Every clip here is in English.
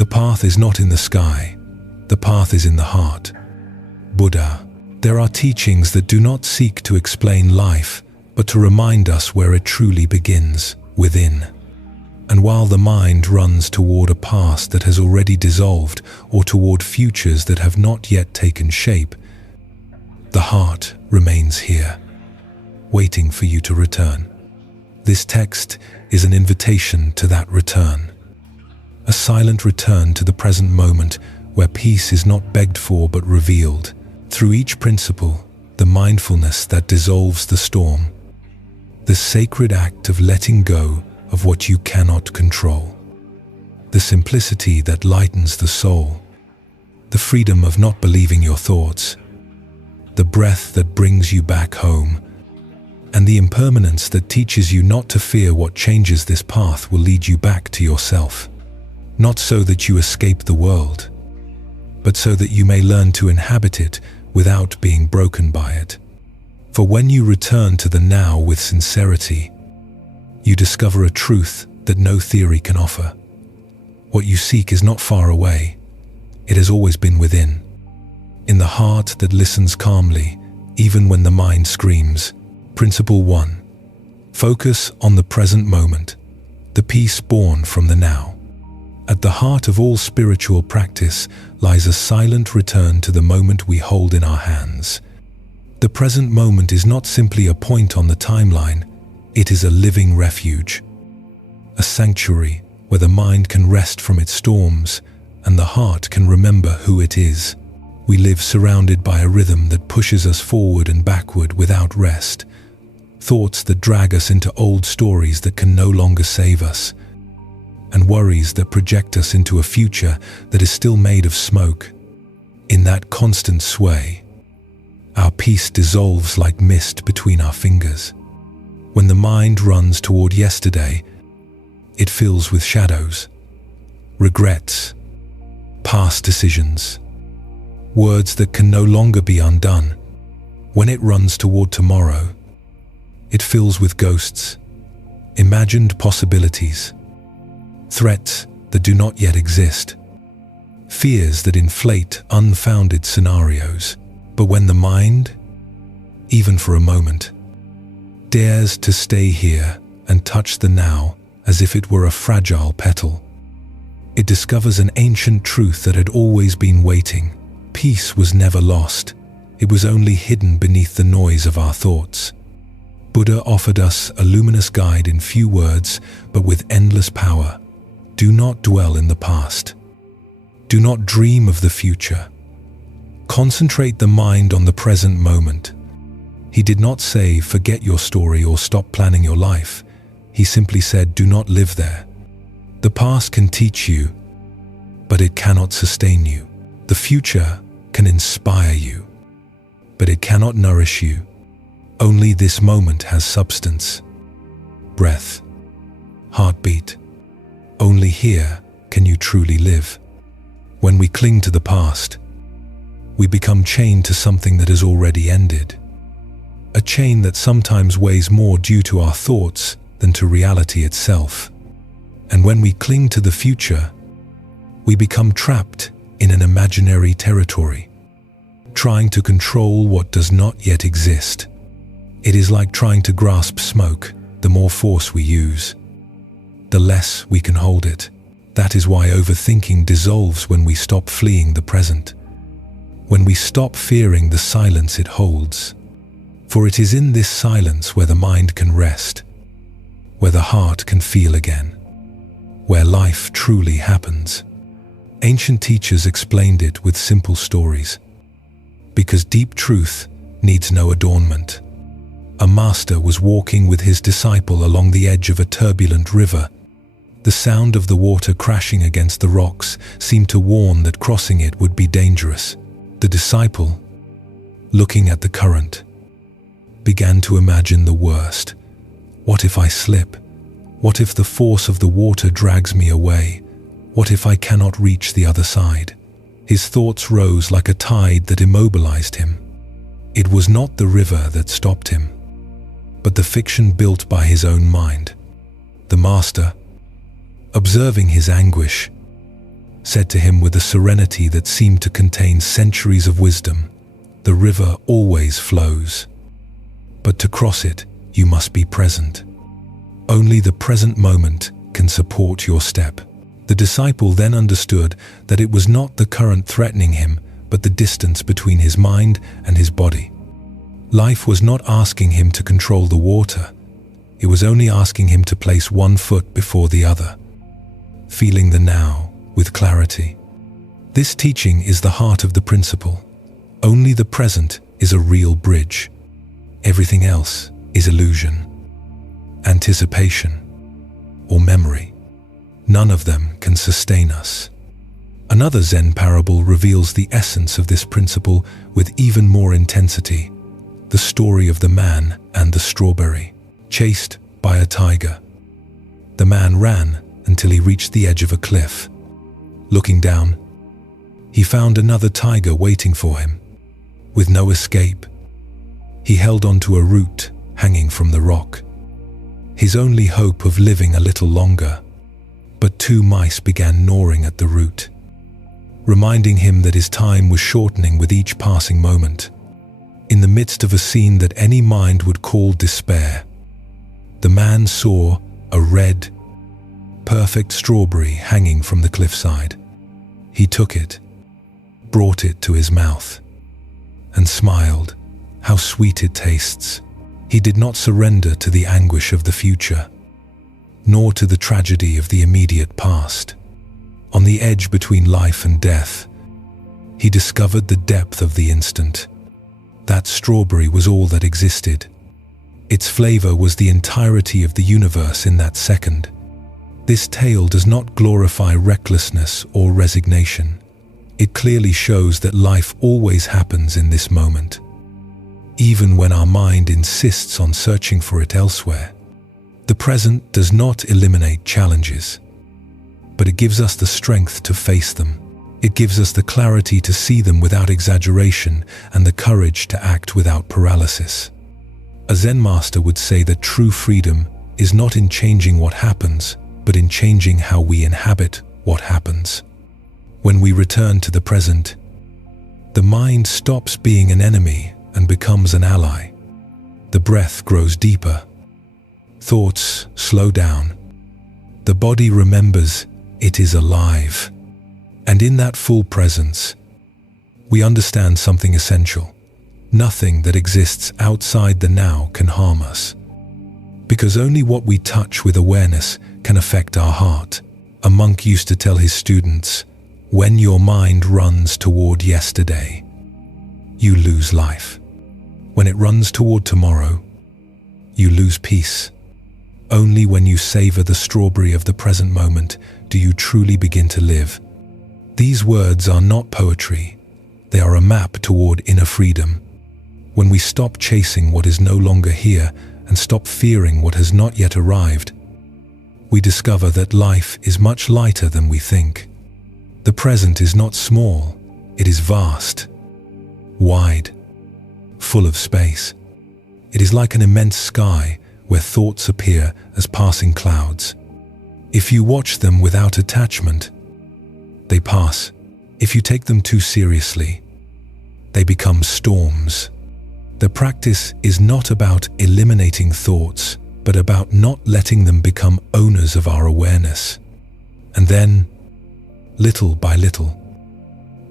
The path is not in the sky. The path is in the heart. Buddha. There are teachings that do not seek to explain life, but to remind us where it truly begins, within. And while the mind runs toward a past that has already dissolved or toward futures that have not yet taken shape, the heart remains here, waiting for you to return. This text is an invitation to that return. A silent return to the present moment where peace is not begged for but revealed. Through each principle, the mindfulness that dissolves the storm. The sacred act of letting go of what you cannot control. The simplicity that lightens the soul. The freedom of not believing your thoughts. The breath that brings you back home. And the impermanence that teaches you not to fear what changes this path will lead you back to yourself. Not so that you escape the world, but so that you may learn to inhabit it without being broken by it. For when you return to the now with sincerity, you discover a truth that no theory can offer. What you seek is not far away. It has always been within. In the heart that listens calmly, even when the mind screams. Principle 1. Focus on the present moment, the peace born from the now. At the heart of all spiritual practice lies a silent return to the moment we hold in our hands. The present moment is not simply a point on the timeline, it is a living refuge. A sanctuary where the mind can rest from its storms and the heart can remember who it is. We live surrounded by a rhythm that pushes us forward and backward without rest. Thoughts that drag us into old stories that can no longer save us. And worries that project us into a future that is still made of smoke. In that constant sway, our peace dissolves like mist between our fingers. When the mind runs toward yesterday, it fills with shadows, regrets, past decisions, words that can no longer be undone. When it runs toward tomorrow, it fills with ghosts, imagined possibilities, threats that do not yet exist, fears that inflate unfounded scenarios. But when the mind, even for a moment, dares to stay here and touch the now as if it were a fragile petal, it discovers an ancient truth that had always been waiting. Peace was never lost. It was only hidden beneath the noise of our thoughts. Buddha offered us a luminous guide in few words, but with endless power. Do not dwell in the past. Do not dream of the future. Concentrate the mind on the present moment. He did not say, forget your story or stop planning your life. He simply said, do not live there. The past can teach you, but it cannot sustain you. The future can inspire you, but it cannot nourish you. Only this moment has substance. Breath, heartbeat. Only here can you truly live. When we cling to the past, we become chained to something that has already ended. A chain that sometimes weighs more due to our thoughts than to reality itself. And when we cling to the future, we become trapped in an imaginary territory, trying to control what does not yet exist. It is like trying to grasp smoke. The more force we use, the less we can hold it. That is why overthinking dissolves when we stop fleeing the present, when we stop fearing the silence it holds. For it is in this silence where the mind can rest, where the heart can feel again, where life truly happens. Ancient teachers explained it with simple stories, because deep truth needs no adornment. A master was walking with his disciple along the edge of a turbulent river. The sound of the water crashing against the rocks seemed to warn that crossing it would be dangerous. The disciple, looking at the current, began to imagine the worst. What if I slip? What if the force of the water drags me away? What if I cannot reach the other side? His thoughts rose like a tide that immobilized him. It was not the river that stopped him, but the fiction built by his own mind. The master, observing his anguish, said to him with a serenity that seemed to contain centuries of wisdom, "The river always flows. But to cross it, you must be present. Only the present moment can support your step." The disciple then understood that it was not the current threatening him, but the distance between his mind and his body. Life was not asking him to control the water. It was only asking him to place one foot before the other, feeling the now with clarity. This teaching is the heart of the principle. Only the present is a real bridge. Everything else is illusion, anticipation, or memory. None of them can sustain us. Another Zen parable reveals the essence of this principle with even more intensity: the story of the man and the strawberry, chased by a tiger. The man ran until he reached the edge of a cliff. Looking down, he found another tiger waiting for him. With no escape, he held onto a root hanging from the rock, his only hope of living a little longer. But two mice began gnawing at the root, reminding him that his time was shortening with each passing moment. In the midst of a scene that any mind would call despair, the man saw a red, perfect strawberry hanging from the cliffside. He took it, brought it to his mouth, and smiled. How sweet it tastes. He did not surrender to the anguish of the future, nor to the tragedy of the immediate past. On the edge between life and death, he discovered the depth of the instant. That strawberry was all that existed. Its flavor was the entirety of the universe in that second. This tale does not glorify recklessness or resignation. It clearly shows that life always happens in this moment, even when our mind insists on searching for it elsewhere. The present does not eliminate challenges, but it gives us the strength to face them. It gives us the clarity to see them without exaggeration and the courage to act without paralysis. A Zen master would say that true freedom is not in changing what happens, but in changing how we inhabit what happens. When we return to the present, the mind stops being an enemy and becomes an ally. The breath grows deeper. Thoughts slow down. The body remembers it is alive. And in that full presence, we understand something essential. Nothing that exists outside the now can harm us, because only what we touch with awareness can affect our heart. A monk used to tell his students, "When your mind runs toward yesterday, you lose life. When it runs toward tomorrow, you lose peace. Only when you savor the strawberry of the present moment do you truly begin to live." These words are not poetry. They are a map toward inner freedom. When we stop chasing what is no longer here and stop fearing what has not yet arrived, we discover that life is much lighter than we think. The present is not small, it is vast, wide, full of space. It is like an immense sky where thoughts appear as passing clouds. If you watch them without attachment, they pass. If you take them too seriously, they become storms. The practice is not about eliminating thoughts, but about not letting them become owners of our awareness. And then, little by little,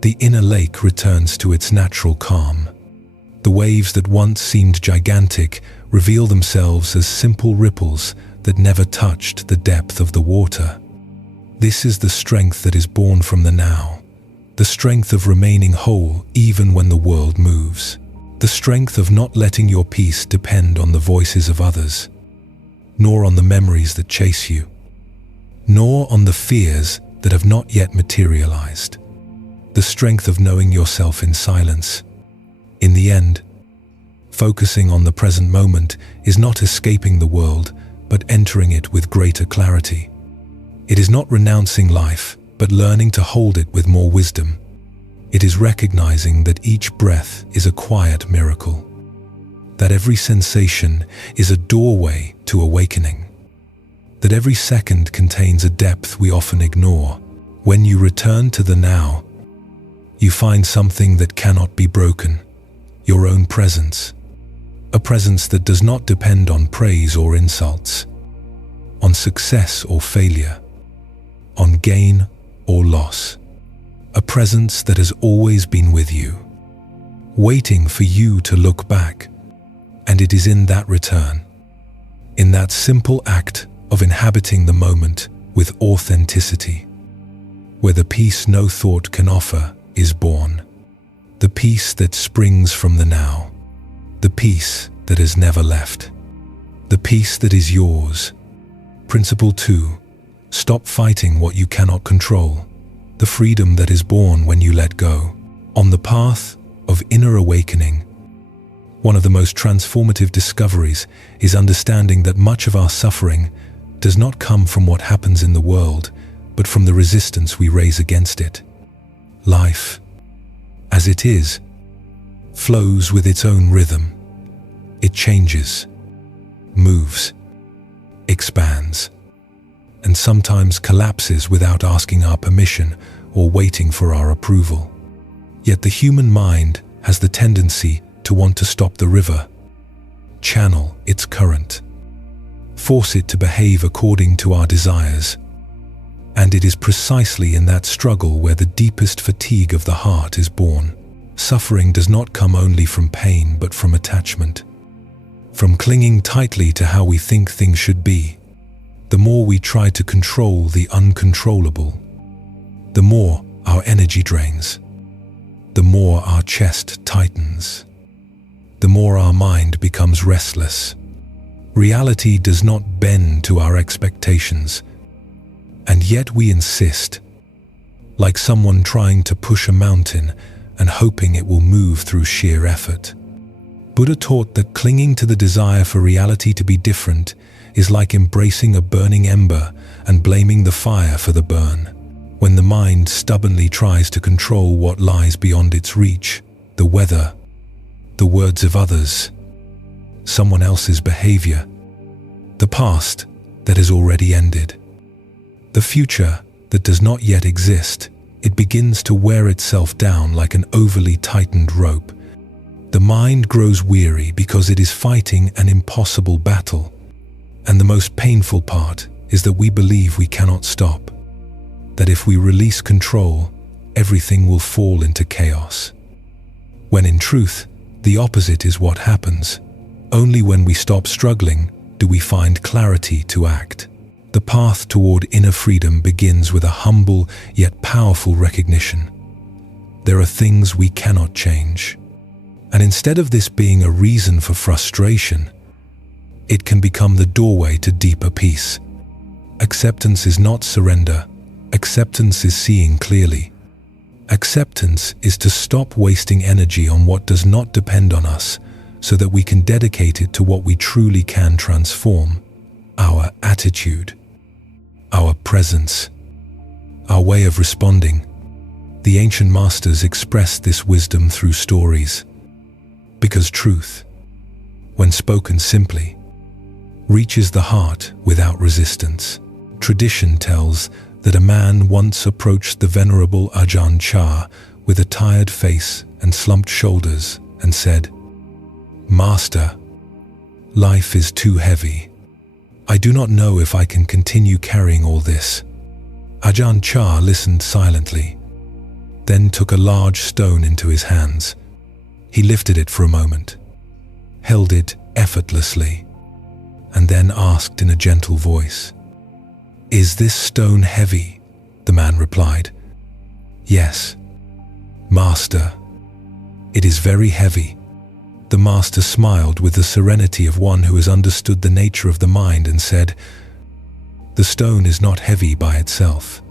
the inner lake returns to its natural calm. The waves that once seemed gigantic reveal themselves as simple ripples that never touched the depth of the water. This is the strength that is born from the now, the strength of remaining whole even when the world moves, the strength of not letting your peace depend on the voices of others, nor on the memories that chase you, nor on the fears that have not yet materialized, the strength of knowing yourself in silence. In the end, focusing on the present moment is not escaping the world, but entering it with greater clarity. It is not renouncing life, but learning to hold it with more wisdom. It is recognizing that each breath is a quiet miracle, that every sensation is a doorway to awakening, that every second contains a depth we often ignore. When you return to the now, you find something that cannot be broken, your own presence. A presence that does not depend on praise or insults, on success or failure, on gain or loss. A presence that has always been with you, waiting for you to look back. And it is in that return, in that simple act of inhabiting the moment with authenticity, where the peace no thought can offer is born. The peace that springs from the now. The peace that has never left. The peace that is yours. Principle 2. Stop fighting what you cannot control. The freedom that is born when you let go. On the path of inner awakening, one of the most transformative discoveries is understanding that much of our suffering does not come from what happens in the world, but from the resistance we raise against it. Life, as it is, flows with its own rhythm. It changes, moves, expands, and sometimes collapses without asking our permission or waiting for our approval. Yet the human mind has the tendency to want to stop the river, channel its current, force it to behave according to our desires. And it is precisely in that struggle where the deepest fatigue of the heart is born. Suffering does not come only from pain, but from attachment, from clinging tightly to how we think things should be. The more we try to control the uncontrollable, the more our energy drains, the more our chest tightens, the more our mind becomes restless. Reality does not bend to our expectations, and yet we insist, like someone trying to push a mountain and hoping it will move through sheer effort. Buddha taught that clinging to the desire for reality to be different is like embracing a burning ember and blaming the fire for the burn. When the mind stubbornly tries to control what lies beyond its reach, the weather, the words of others, someone else's behavior, the past that has already ended, the future that does not yet exist, it begins to wear itself down like an overly tightened rope. The mind grows weary because it is fighting an impossible battle. And the most painful part is that we believe we cannot stop, that if we release control, everything will fall into chaos. When in truth, the opposite is what happens. Only when we stop struggling do we find clarity to act. The path toward inner freedom begins with a humble yet powerful recognition. There are things we cannot change. And instead of this being a reason for frustration, it can become the doorway to deeper peace. Acceptance is not surrender. Acceptance is seeing clearly. Acceptance is to stop wasting energy on what does not depend on us, so that we can dedicate it to what we truly can transform: our attitude, our presence, our way of responding. The ancient masters expressed this wisdom through stories, because truth, when spoken simply, reaches the heart without resistance. Tradition tells that a man once approached the venerable Ajahn Chah with a tired face and slumped shoulders and said, "Master, life is too heavy. I do not know if I can continue carrying all this." Ajahn Chah listened silently, then took a large stone into his hands. He lifted it for a moment, held it effortlessly, and then asked in a gentle voice, "Is this stone heavy?" The man replied, "Yes, Master, it is very heavy." The master smiled with the serenity of one who has understood the nature of the mind and said, "The stone is not heavy by itself.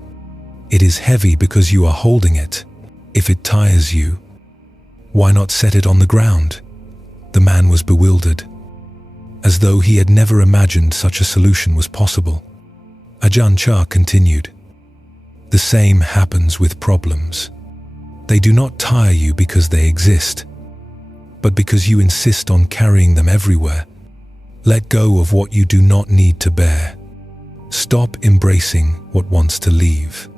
It is heavy because you are holding it. If it tires you, why not set it on the ground?" The man was bewildered, as though he had never imagined such a solution was possible. Ajahn Chah continued, "The same happens with problems. They do not tire you because they exist, but because you insist on carrying them everywhere. Let go of what you do not need to bear. Stop embracing what wants to leave.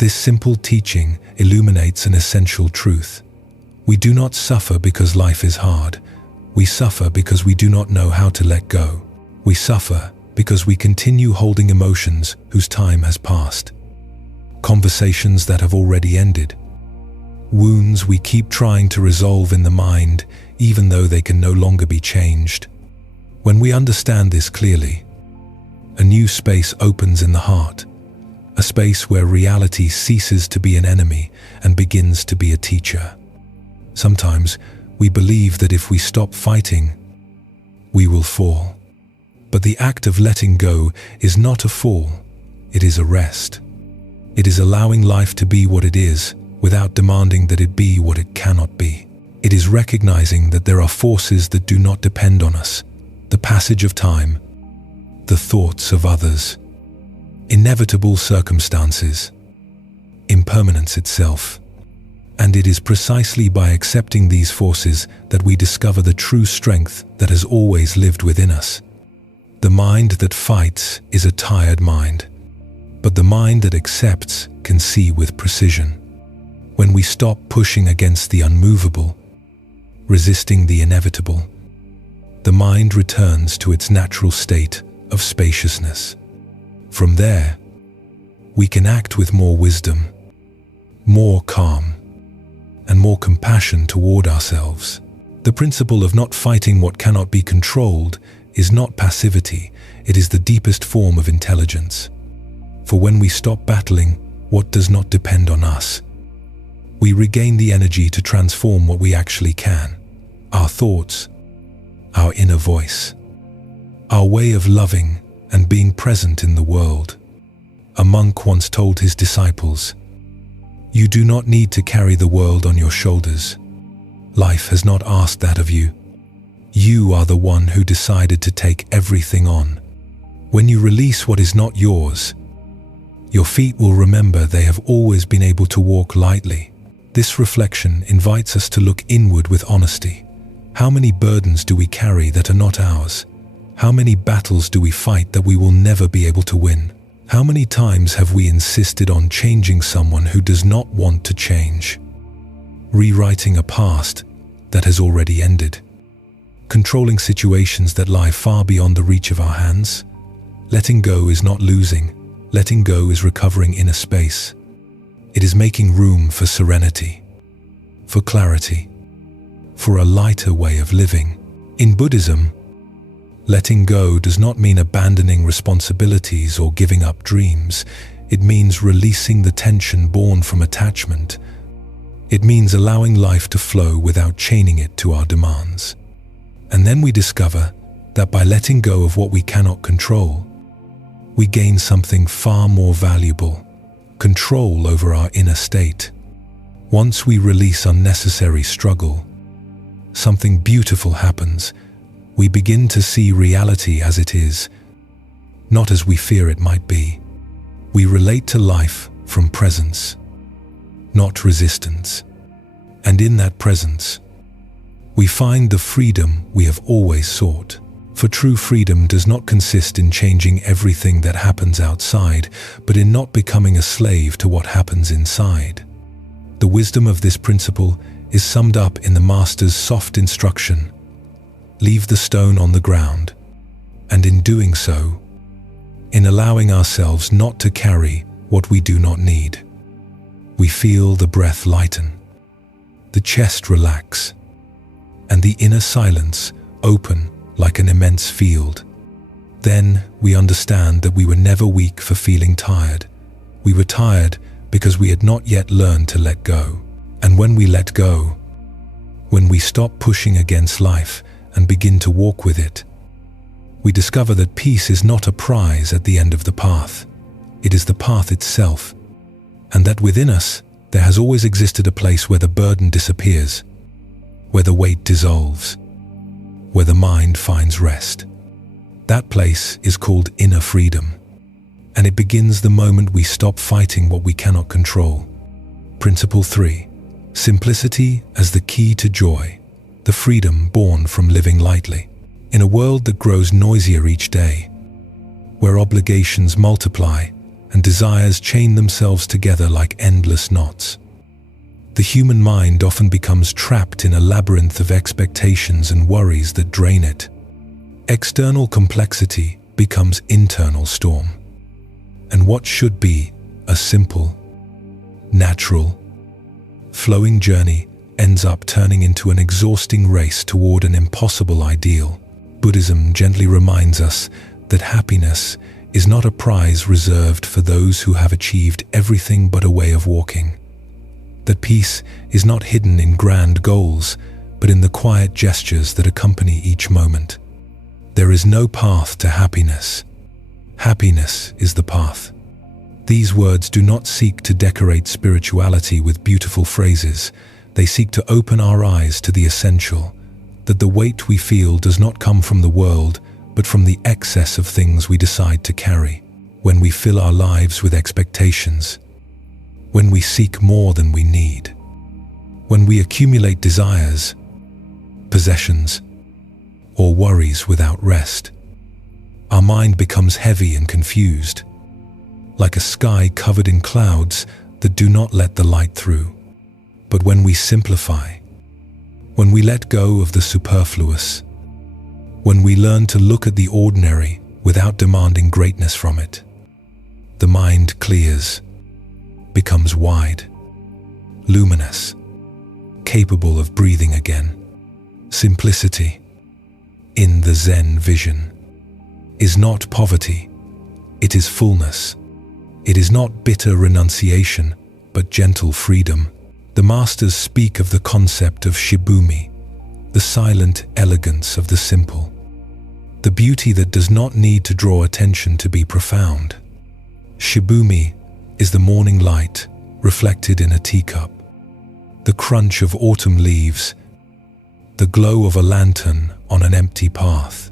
This simple teaching illuminates an essential truth. We do not suffer because life is hard. We suffer because we do not know how to let go. We suffer because we continue holding emotions whose time has passed. Conversations that have already ended. Wounds we keep trying to resolve in the mind, even though they can no longer be changed. When we understand this clearly, a new space opens in the heart, a space where reality ceases to be an enemy and begins to be a teacher. Sometimes we believe that if we stop fighting, we will fall. But the act of letting go is not a fall, it is a rest. It is allowing life to be what it is without demanding that it be what it cannot be. It is recognizing that there are forces that do not depend on us, the passage of time, the thoughts of others, inevitable circumstances, impermanence itself. And it is precisely by accepting these forces that we discover the true strength that has always lived within us. The mind that fights is a tired mind, but the mind that accepts can see with precision. When we stop pushing against the unmovable, resisting the inevitable, the mind returns to its natural state of spaciousness. From there, we can act with more wisdom, more calm, and more compassion toward ourselves. The principle of not fighting what cannot be controlled is not passivity, it is the deepest form of intelligence. For when we stop battling what does not depend on us, we regain the energy to transform what we actually can: our thoughts, our inner voice, our way of loving and being present in the world. A monk once told his disciples, "You do not need to carry the world on your shoulders. Life has not asked that of you. You are the one who decided to take everything on. When you release what is not yours, your feet will remember they have always been able to walk lightly." This reflection invites us to look inward with honesty. How many burdens do we carry that are not ours? How many battles do we fight that we will never be able to win? How many times have we insisted on changing someone who does not want to change? Rewriting a past that has already ended. Controlling situations that lie far beyond the reach of our hands. Letting go is not losing. Letting go is recovering inner space. It is making room for serenity, for clarity, for a lighter way of living. In Buddhism, letting go does not mean abandoning responsibilities or giving up dreams. It means releasing the tension born from attachment. It means allowing life to flow without chaining it to our demands. And then we discover that by letting go of what we cannot control, we gain something far more valuable: control over our inner state. Once we release unnecessary struggle, something beautiful happens. We begin to see reality as it is, not as we fear it might be. We relate to life from presence, not resistance. And in that presence, we find the freedom we have always sought. For true freedom does not consist in changing everything that happens outside, but in not becoming a slave to what happens inside. The wisdom of this principle is summed up in the Master's soft instruction: leave the stone on the ground. And in doing so, in allowing ourselves not to carry what we do not need, we feel the breath lighten, the chest relax, and the inner silence open like an immense field. Then we understand that we were never weak for feeling tired. We were tired because we had not yet learned to let go. And when we let go, when we stop pushing against life and begin to walk with it, we discover that peace is not a prize at the end of the path. It is the path itself, and that within us there has always existed a place where the burden disappears, where the weight dissolves, where the mind finds rest. That place is called inner freedom, and it begins the moment we stop fighting what we cannot control. Principle 3. Simplicity as the key to joy, the freedom born from living lightly. In a world that grows noisier each day, where obligations multiply and desires chain themselves together like endless knots. The human mind often becomes trapped in a labyrinth of expectations and worries that drain it. External complexity becomes internal storm. And what should be a simple, natural, flowing journey ends up turning into an exhausting race toward an impossible ideal. Buddhism gently reminds us that happiness is not a prize reserved for those who have achieved everything but a way of walking. That peace is not hidden in grand goals, but in the quiet gestures that accompany each moment. There is no path to happiness. Happiness is the path. These words do not seek to decorate spirituality with beautiful phrases. They seek to open our eyes to the essential, that the weight we feel does not come from the world, but from the excess of things we decide to carry. When we fill our lives with expectations, when we seek more than we need, when we accumulate desires, possessions, or worries without rest, our mind becomes heavy and confused, like a sky covered in clouds that do not let the light through. But when we simplify, when we let go of the superfluous, when we learn to look at the ordinary without demanding greatness from it, the mind clears, becomes wide, luminous, capable of breathing again. Simplicity, in the Zen vision, is not poverty, it is fullness. It is not bitter renunciation, but gentle freedom. The masters speak of the concept of shibumi, the silent elegance of the simple, the beauty that does not need to draw attention to be profound. Shibumi is the morning light reflected in a teacup, the crunch of autumn leaves, the glow of a lantern on an empty path.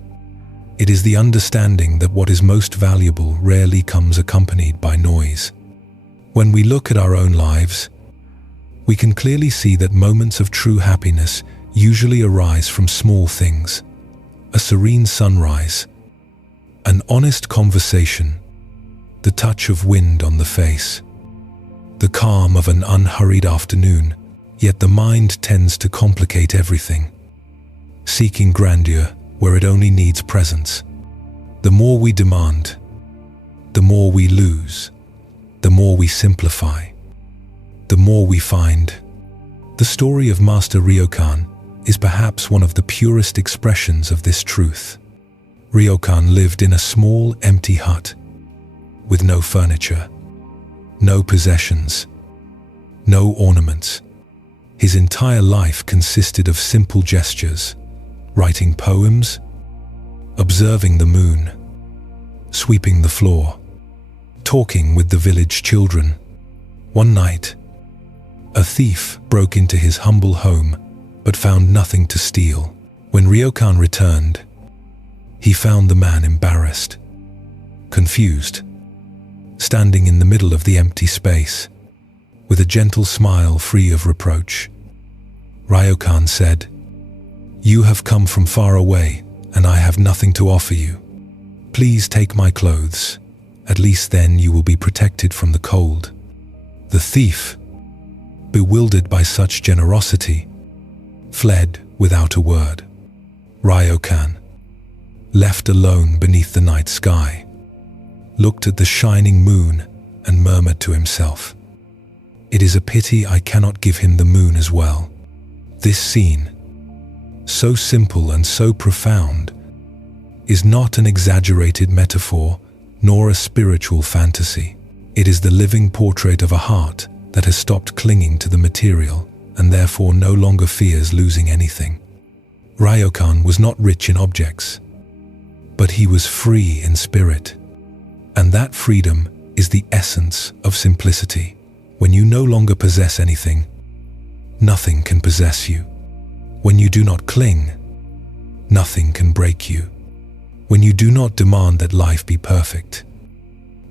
It is the understanding that what is most valuable rarely comes accompanied by noise. When we look at our own lives, we can clearly see that moments of true happiness usually arise from small things: a serene sunrise, an honest conversation, the touch of wind on the face, the calm of an unhurried afternoon. Yet the mind tends to complicate everything, seeking grandeur where it only needs presence. The more we demand, the more we lose. The more we simplify, the more we find. The story of Master Ryokan is perhaps one of the purest expressions of this truth. Ryokan lived in a small, empty hut, with no furniture, no possessions, no ornaments. His entire life consisted of simple gestures: writing poems, observing the moon, sweeping the floor, talking with the village children. One night, a thief broke into his humble home, but found nothing to steal. When Ryokan returned, he found the man embarrassed, confused, standing in the middle of the empty space, with a gentle smile free of reproach. Ryokan said, "You have come from far away, and I have nothing to offer you. Please take my clothes. At least then you will be protected from the cold." The thief, bewildered by such generosity, fled without a word. Ryokan, left alone beneath the night sky, looked at the shining moon and murmured to himself, "It is a pity I cannot give him the moon as well." This scene, so simple and so profound, is not an exaggerated metaphor nor a spiritual fantasy. It is the living portrait of a heart that has stopped clinging to the material and therefore no longer fears losing anything. Ryokan was not rich in objects, but he was free in spirit. And that freedom is the essence of simplicity. When you no longer possess anything, nothing can possess you. When you do not cling, nothing can break you. When you do not demand that life be perfect,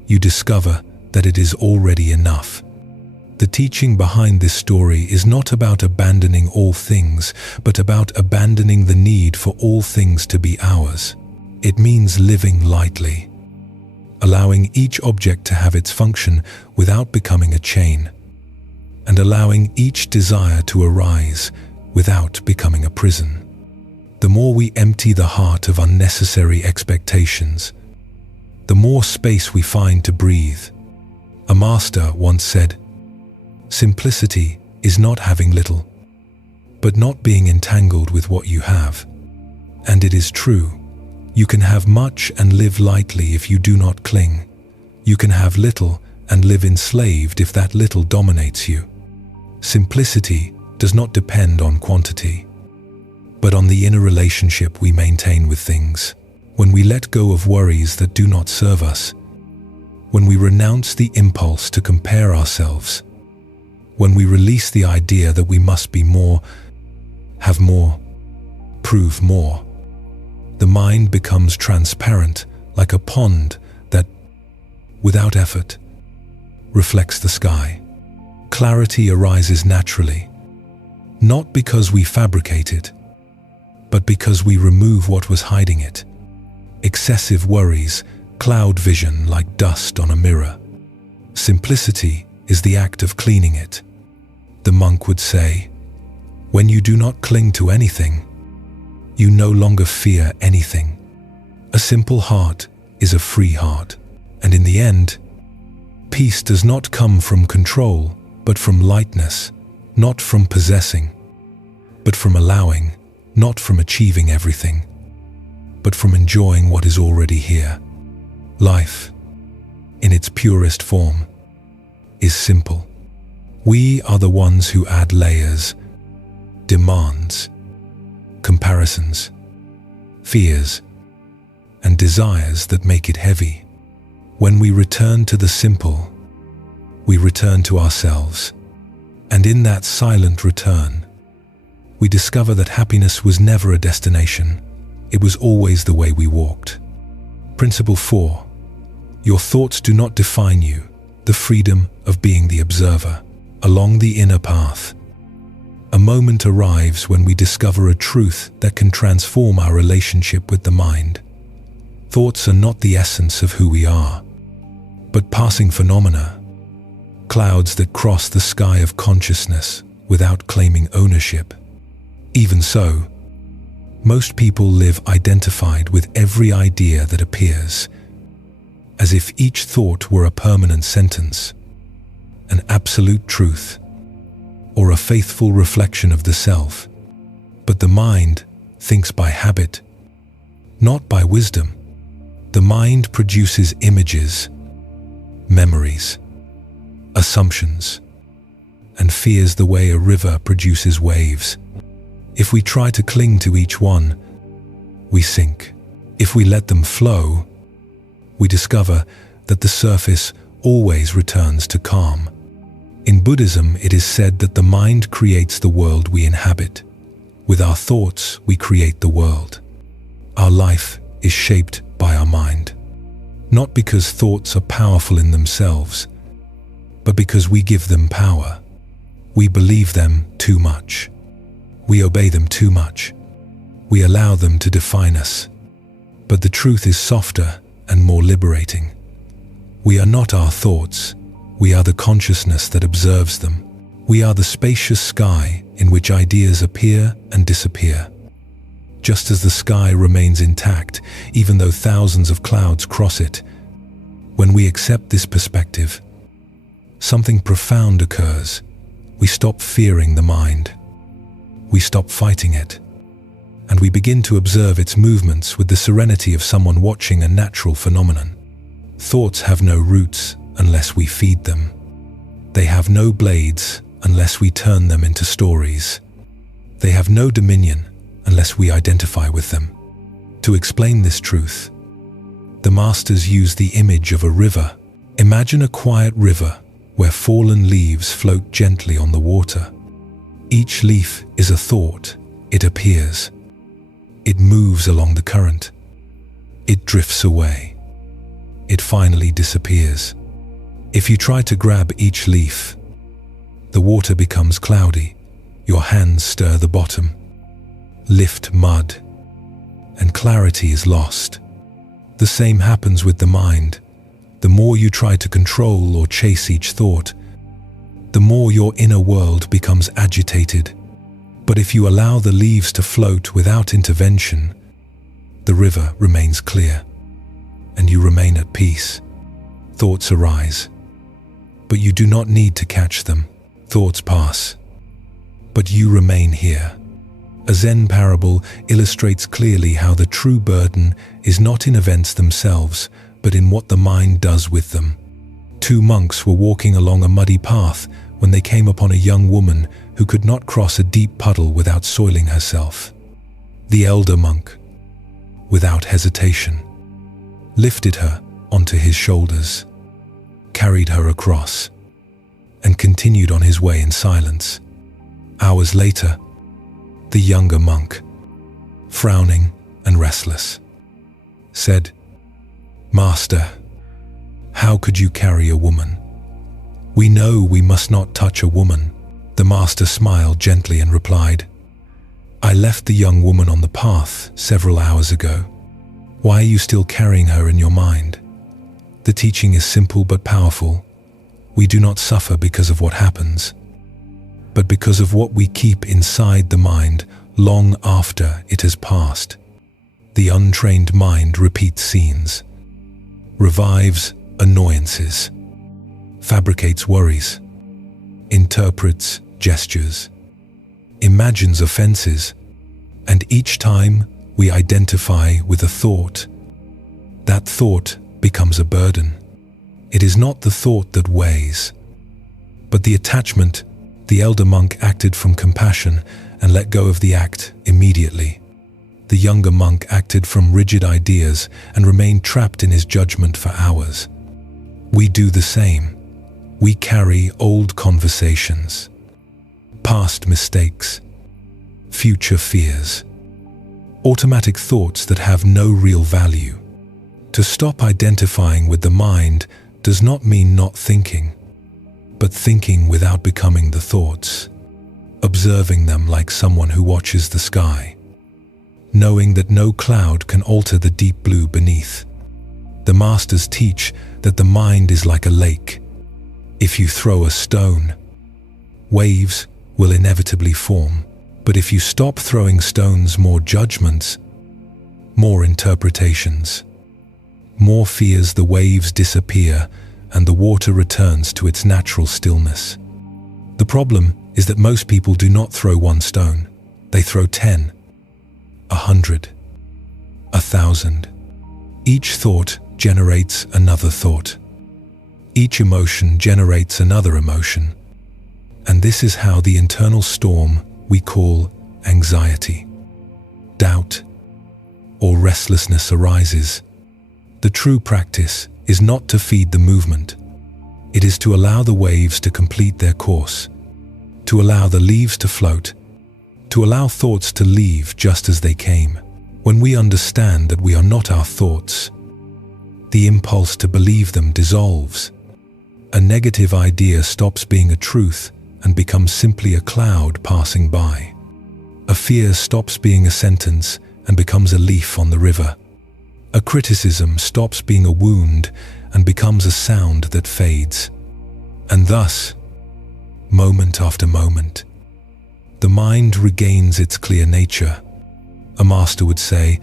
you discover that it is already enough. The teaching behind this story is not about abandoning all things, but about abandoning the need for all things to be ours. It means living lightly, allowing each object to have its function without becoming a chain, and allowing each desire to arise without becoming a prison. The more we empty the heart of unnecessary expectations, the more space we find to breathe. A master once said, "Simplicity is not having little, but not being entangled with what you have." And it is true. You can have much and live lightly if you do not cling. You can have little and live enslaved if that little dominates you. Simplicity does not depend on quantity, but on the inner relationship we maintain with things. When we let go of worries that do not serve us, when we renounce the impulse to compare ourselves, when we release the idea that we must be more, have more, prove more, the mind becomes transparent, like a pond that, without effort, reflects the sky. Clarity arises naturally, not because we fabricate it, but because we remove what was hiding it. Excessive worries cloud vision like dust on a mirror. Simplicity is the act of cleaning it. The monk would say, "When you do not cling to anything, you no longer fear anything." A simple heart is a free heart, and in the end, peace does not come from control, but from lightness, not from possessing, but from allowing, not from achieving everything, but from enjoying what is already here. Life, in its purest form, is simple. We are the ones who add layers, demands, comparisons, fears, and desires that make it heavy. When we return to the simple, we return to ourselves. And in that silent return, we discover that happiness was never a destination. It was always the way we walked. Principle 4. Your thoughts do not define you. The freedom of being the observer. Along the inner path, a moment arrives when we discover a truth that can transform our relationship with the mind. Thoughts are not the essence of who we are, but passing phenomena, clouds that cross the sky of consciousness without claiming ownership. Even so, most people live identified with every idea that appears, as if each thought were a permanent sentence, an absolute truth, or a faithful reflection of the self. But the mind thinks by habit, not by wisdom. The mind produces images, memories, assumptions, and fears the way a river produces waves. If we try to cling to each one, we sink. If we let them flow, we discover that the surface always returns to calm. In Buddhism, it is said that the mind creates the world we inhabit. With our thoughts, we create the world. Our life is shaped by our mind. Not because thoughts are powerful in themselves, but because we give them power. We believe them too much. We obey them too much. We allow them to define us. But the truth is softer and more liberating. We are not our thoughts. We are the consciousness that observes them. We are the spacious sky in which ideas appear and disappear. Just as the sky remains intact, even though thousands of clouds cross it, when we accept this perspective, something profound occurs. We stop fearing the mind. We stop fighting it. And we begin to observe its movements with the serenity of someone watching a natural phenomenon. Thoughts have no roots unless we feed them. They have no blades unless we turn them into stories. They have no dominion unless we identify with them. To explain this truth, the masters use the image of a river. Imagine a quiet river where fallen leaves float gently on the water. Each leaf is a thought. It appears. It moves along the current. It drifts away. It finally disappears. If you try to grab each leaf, the water becomes cloudy. Your hands stir the bottom, lift mud, and clarity is lost. The same happens with the mind. The more you try to control or chase each thought, the more your inner world becomes agitated. But if you allow the leaves to float without intervention, the river remains clear, and you remain at peace. Thoughts arise, but you do not need to catch them. Thoughts pass, but you remain here. A Zen parable illustrates clearly how the true burden is not in events themselves, but in what the mind does with them. Two monks were walking along a muddy path when they came upon a young woman who could not cross a deep puddle without soiling herself. The elder monk, without hesitation, lifted her onto his shoulders, carried her across, and continued on his way in silence. Hours later, the younger monk, frowning and restless, said, "Master, how could you carry a woman? We know we must not touch a woman." The master smiled gently and replied, "I left the young woman on the path several hours ago. Why are you still carrying her in your mind? The teaching is simple but powerful. We do not suffer because of what happens, but because of what we keep inside the mind long after it has passed. The untrained mind repeats scenes, revives annoyances, fabricates worries, interprets gestures, imagines offenses, and each time we identify with a thought, that thought becomes a burden. It is not the thought that weighs, but the attachment. The elder monk acted from compassion and let go of the act immediately. The younger monk acted from rigid ideas and remained trapped in his judgment for hours. We do the same. We carry old conversations, past mistakes, future fears, automatic thoughts that have no real value. To stop identifying with the mind does not mean not thinking, but thinking without becoming the thoughts, observing them like someone who watches the sky, knowing that no cloud can alter the deep blue beneath. The masters teach that the mind is like a lake. If you throw a stone, waves will inevitably form. But if you stop throwing stones, more judgments, more interpretations, more fears, the waves disappear and the water returns to its natural stillness. The problem is that most people do not throw one stone. They throw 10, 100, 1,000. Each thought generates another thought. Each emotion generates another emotion. And this is how the internal storm we call anxiety, doubt, or restlessness arises. The true practice is not to feed the movement. It is to allow the waves to complete their course, to allow the leaves to float, to allow thoughts to leave just as they came. When we understand that we are not our thoughts, the impulse to believe them dissolves. A negative idea stops being a truth and becomes simply a cloud passing by. A fear stops being a sentence and becomes a leaf on the river. A criticism stops being a wound and becomes a sound that fades. And thus, moment after moment, the mind regains its clear nature. A master would say,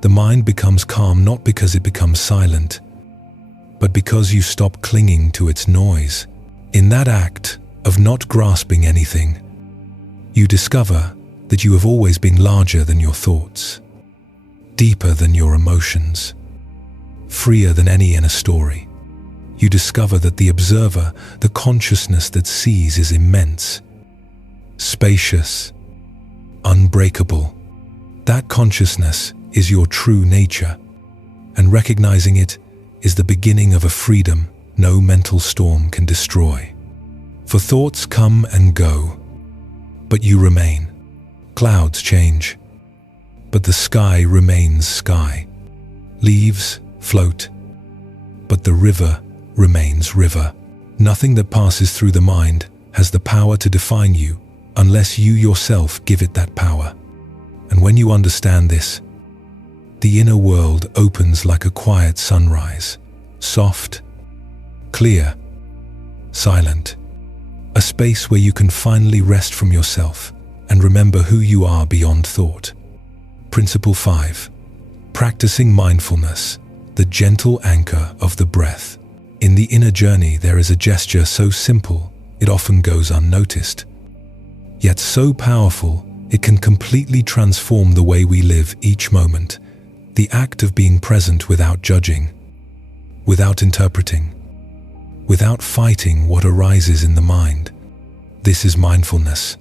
the mind becomes calm not because it becomes silent, but because you stop clinging to its noise. In that act of not grasping anything, you discover that you have always been larger than your thoughts, deeper than your emotions, freer than any inner story. You discover that the observer, the consciousness that sees, is immense, spacious, unbreakable. That consciousness is your true nature, and recognizing it is the beginning of a freedom no mental storm can destroy. For thoughts come and go, but you remain. Clouds change, but the sky remains sky. Leaves float, but the river remains river. Nothing that passes through the mind has the power to define you unless you yourself give it that power. And when you understand this, the inner world opens like a quiet sunrise, soft clear, silent, a space where you can finally rest from yourself and remember who you are beyond thought. Principle 5. Practicing mindfulness, the gentle anchor of the breath. In the inner journey, there is a gesture so simple, it often goes unnoticed. Yet so powerful, it can completely transform the way we live each moment. The act of being present without judging, without interpreting, without fighting what arises in the mind. This is mindfulness,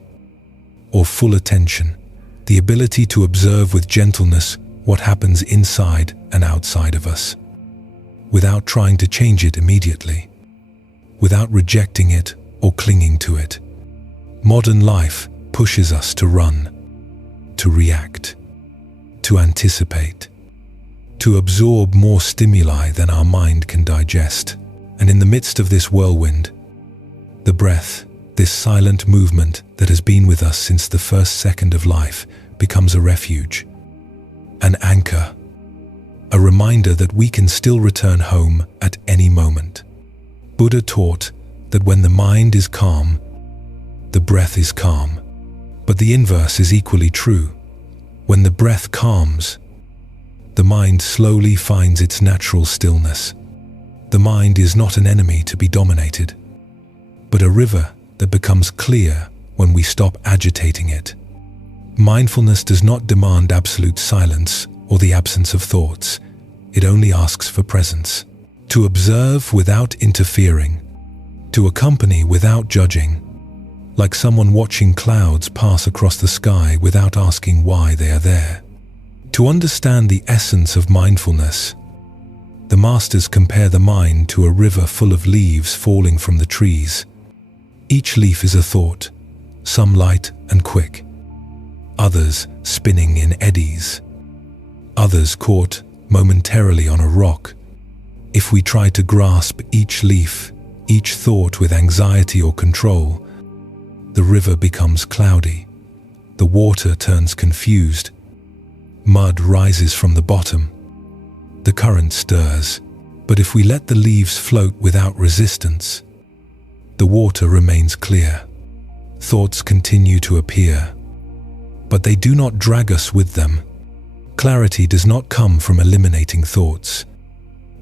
or full attention, the ability to observe with gentleness what happens inside and outside of us, without trying to change it immediately, without rejecting it or clinging to it. Modern life pushes us to run, to react, to anticipate, to absorb more stimuli than our mind can digest. And in the midst of this whirlwind, the breath, this silent movement that has been with us since the first second of life, becomes a refuge, an anchor, a reminder that we can still return home at any moment. Buddha taught that when the mind is calm, the breath is calm. But the inverse is equally true. When the breath calms, the mind slowly finds its natural stillness. The mind is not an enemy to be dominated, but a river that becomes clear when we stop agitating it. Mindfulness does not demand absolute silence or the absence of thoughts. It only asks for presence, to observe without interfering, to accompany without judging, like someone watching clouds pass across the sky without asking why they are there. To understand the essence of mindfulness, the masters compare the mind to a river full of leaves falling from the trees. Each leaf is a thought, some light and quick, others spinning in eddies, others caught momentarily on a rock. If we try to grasp each leaf, each thought with anxiety or control, the river becomes cloudy, the water turns confused, mud rises from the bottom, the current stirs. But if we let the leaves float without resistance, the water remains clear. Thoughts continue to appear, but they do not drag us with them. Clarity does not come from eliminating thoughts,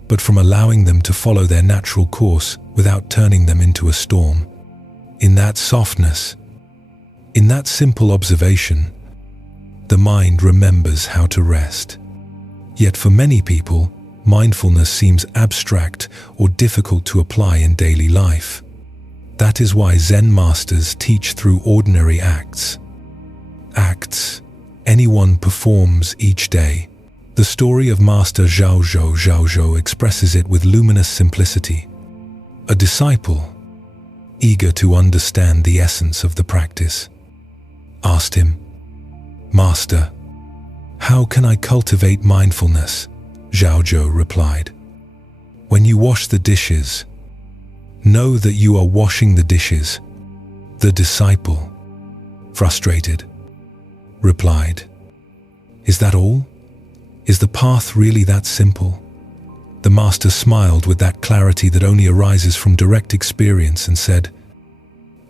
but from allowing them to follow their natural course without turning them into a storm. In that softness, in that simple observation, the mind remembers how to rest. Yet for many people, mindfulness seems abstract or difficult to apply in daily life. That is why Zen masters teach through ordinary acts. Acts anyone performs each day. The story of Master Zhao expresses it with luminous simplicity. A disciple, eager to understand the essence of the practice, asked him, "Master, how can I cultivate mindfulness?" Zhao replied, "When you wash the dishes, know that you are washing the dishes." The disciple, frustrated, replied, "Is that all? Is the path really that simple?" The master smiled with that clarity that only arises from direct experience and said,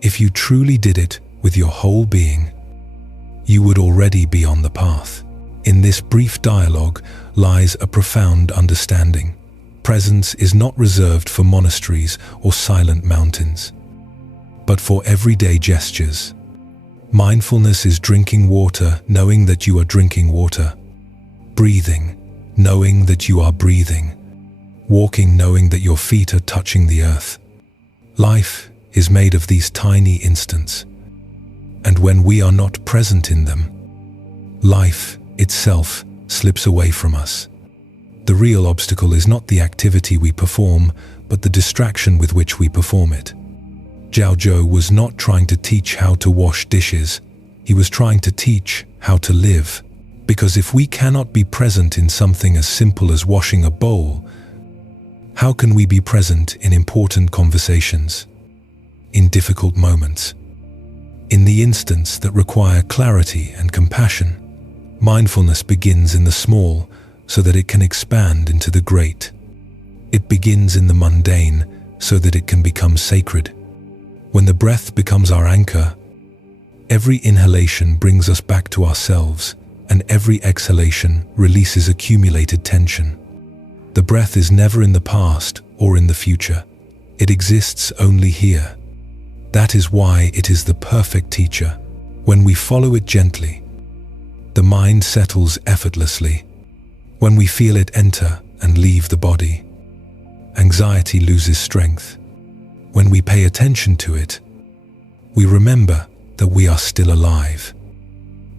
"If you truly did it with your whole being, you would already be on the path." In this brief dialogue lies a profound understanding. Presence is not reserved for monasteries or silent mountains, but for everyday gestures. Mindfulness is drinking water, knowing that you are drinking water, breathing, knowing that you are breathing, walking, knowing that your feet are touching the earth. Life is made of these tiny instants, and when we are not present in them, life itself slips away from us. The real obstacle is not the activity we perform, but the distraction with which we perform it. Zhao was not trying to teach how to wash dishes, he was trying to teach how to live. Because if we cannot be present in something as simple as washing a bowl, how can we be present in important conversations, in difficult moments, in the instants that require clarity and compassion? Mindfulness begins in the small so that it can expand into the great. It begins in the mundane so that it can become sacred. When the breath becomes our anchor, every inhalation brings us back to ourselves, and every exhalation releases accumulated tension. The breath is never in the past or in the future. It exists only here. That is why it is the perfect teacher. When we follow it gently, the mind settles effortlessly. When we feel it enter and leave the body, anxiety loses strength. When we pay attention to it, we remember that we are still alive,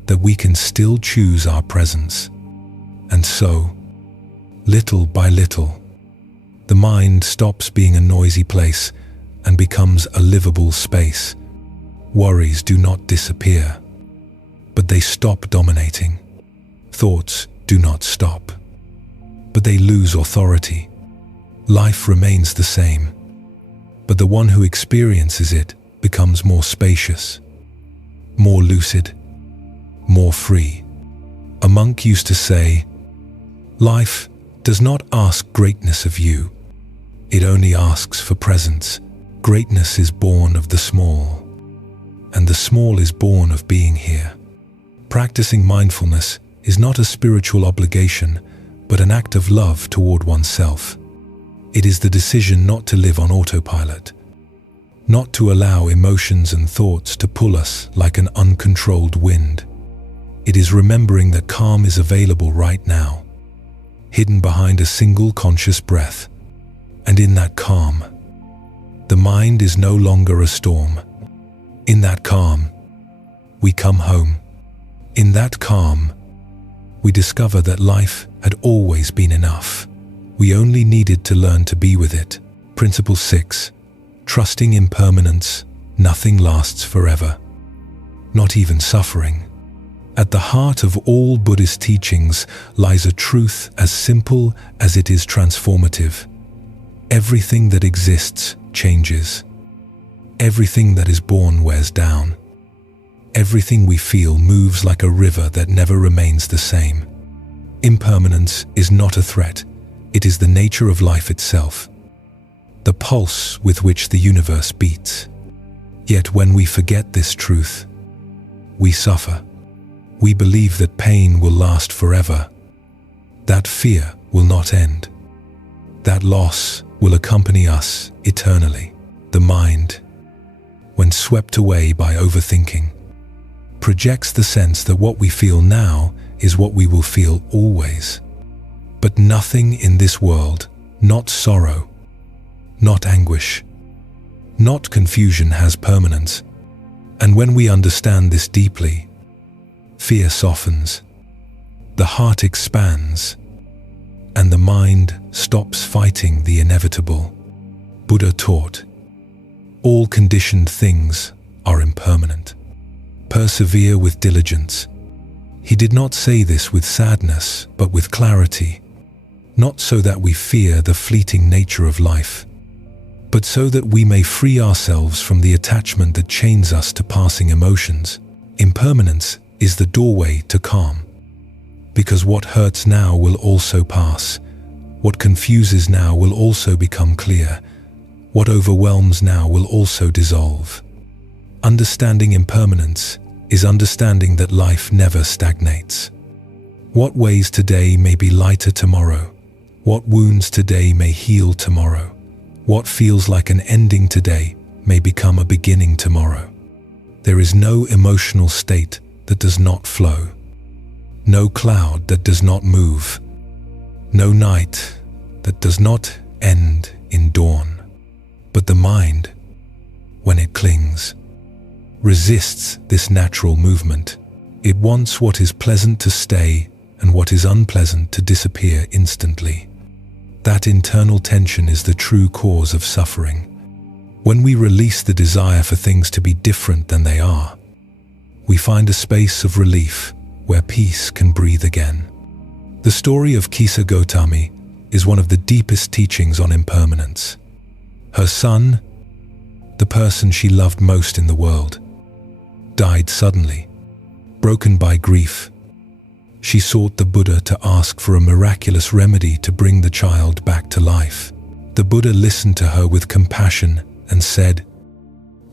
that we can still choose our presence. And so, little by little, the mind stops being a noisy place and becomes a livable space. Worries do not disappear, but they stop dominating. Thoughts do not stop, but they lose authority. Life remains the same, but the one who experiences it becomes more spacious, more lucid, more free. A monk used to say, "Life does not ask greatness of you. It only asks for presence. Greatness is born of the small, and the small is born of being here." Practicing mindfulness is not a spiritual obligation, but an act of love toward oneself. It is the decision not to live on autopilot, not to allow emotions and thoughts to pull us like an uncontrolled wind. It is remembering that calm is available right now, hidden behind a single conscious breath. And in that calm, the mind is no longer a storm. In that calm, we come home. In that calm, we discover that life had always been enough. We only needed to learn to be with it. Principle 6. Trusting impermanence. Nothing lasts forever, not even suffering. At the heart of all Buddhist teachings lies a truth as simple as it is transformative. Everything that exists changes. Everything that is born wears down. Everything we feel moves like a river that never remains the same. Impermanence is not a threat. It is the nature of life itself, the pulse with which the universe beats. Yet when we forget this truth, we suffer. We believe that pain will last forever, that fear will not end, that loss will accompany us eternally. The mind, when swept away by overthinking, projects the sense that what we feel now is what we will feel always. But nothing in this world, not sorrow, not anguish, not confusion, has permanence. And when we understand this deeply, fear softens, the heart expands, and the mind stops fighting the inevitable. Buddha taught, all conditioned things are impermanent. Persevere with diligence. He did not say this with sadness, but with clarity, not so that we fear the fleeting nature of life, but so that we may free ourselves from the attachment that chains us to passing emotions. Impermanence is the doorway to calm, because what hurts now will also pass. What confuses now will also become clear. What overwhelms now will also dissolve. Understanding impermanence is understanding that life never stagnates. What weighs today may be lighter tomorrow. What wounds today may heal tomorrow. What feels like an ending today may become a beginning tomorrow. There is no emotional state that does not flow, no cloud that does not move, no night that does not end in dawn. But the mind, when it clings, resists this natural movement. It wants what is pleasant to stay and what is unpleasant to disappear instantly. That internal tension is the true cause of suffering. When we release the desire for things to be different than they are, we find a space of relief where peace can breathe again. The story of Kisa Gotami is one of the deepest teachings on impermanence. Her son, the person she loved most in the world, died suddenly. Broken by grief, she sought the Buddha to ask for a miraculous remedy to bring the child back to life. The Buddha listened to her with compassion and said,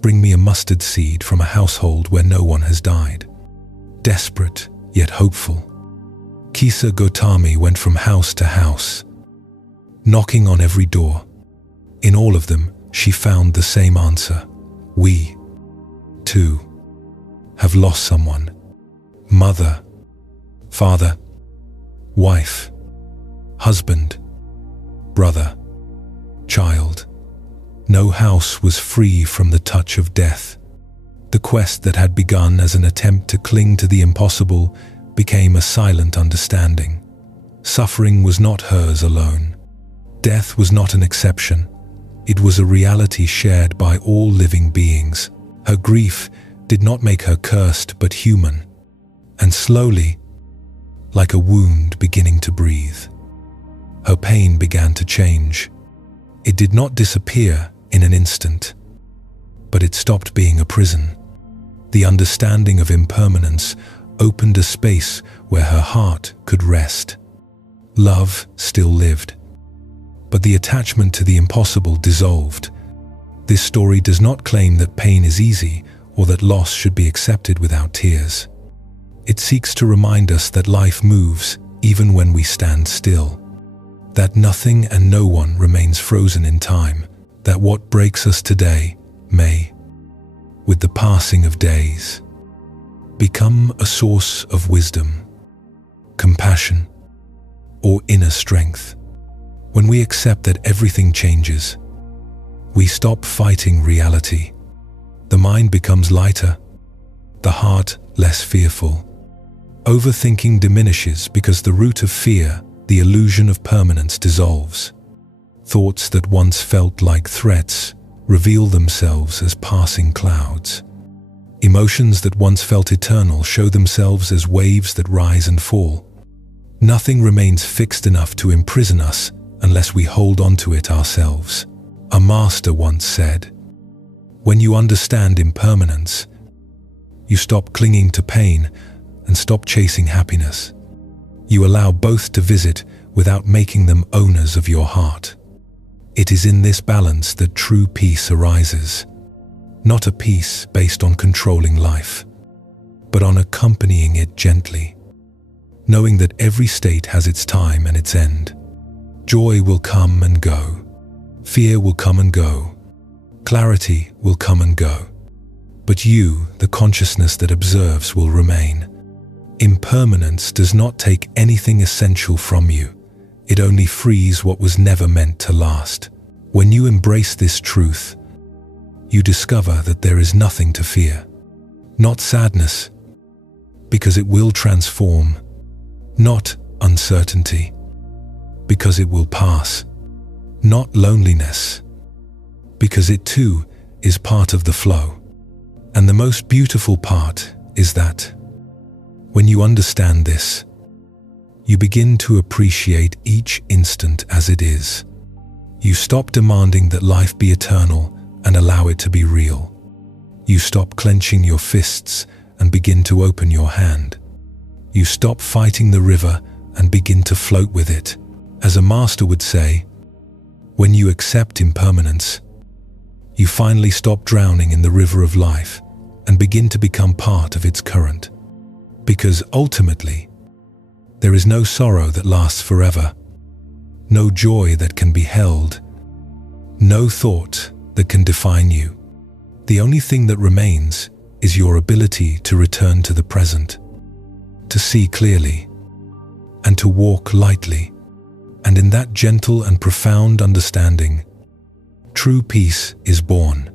"Bring me a mustard seed from a household where no one has died." Desperate, yet hopeful, Kisa Gotami went from house to house, knocking on every door. In all of them, she found the same answer. We, too, have lost someone. Mother, father, wife, husband, brother, child. No house was free from the touch of death. The quest that had begun as an attempt to cling to the impossible became a silent understanding. Suffering was not hers alone. Death was not an exception. It was a reality shared by all living beings. Her grief did not make her cursed but human. And slowly, like a wound beginning to breathe, her pain began to change. It did not disappear in an instant, but it stopped being a prison. The understanding of impermanence opened a space where her heart could rest. Love still lived, but the attachment to the impossible dissolved. This story does not claim that pain is easy or that loss should be accepted without tears. It seeks to remind us that life moves even when we stand still, that nothing and no one remains frozen in time, that what breaks us today may, with the passing of days, become a source of wisdom, compassion, or inner strength. When we accept that everything changes, we stop fighting reality. The mind becomes lighter, the heart less fearful. Overthinking diminishes because the root of fear, the illusion of permanence, dissolves. Thoughts that once felt like threats reveal themselves as passing clouds. Emotions that once felt eternal show themselves as waves that rise and fall. Nothing remains fixed enough to imprison us unless we hold on to it ourselves. A master once said, "When you understand impermanence, you stop clinging to pain and stop chasing happiness. You allow both to visit without making them owners of your heart." It is in this balance that true peace arises. Not a peace based on controlling life, but on accompanying it gently, knowing that every state has its time and its end. Joy will come and go. Fear will come and go. Clarity will come and go. But you, the consciousness that observes, will remain. Impermanence does not take anything essential from you. It only frees what was never meant to last. When you embrace this truth, you discover that there is nothing to fear. Not sadness, because it will transform. Not uncertainty, because it will pass. Not loneliness, because it too is part of the flow. And the most beautiful part is that when you understand this, you begin to appreciate each instant as it is. You stop demanding that life be eternal and allow it to be real. You stop clenching your fists and begin to open your hand. You stop fighting the river and begin to float with it. As a master would say, when you accept impermanence, you finally stop drowning in the river of life and begin to become part of its current. Because ultimately, there is no sorrow that lasts forever, no joy that can be held, no thought that can define you. The only thing that remains is your ability to return to the present, to see clearly, and to walk lightly. And in that gentle and profound understanding, true peace is born.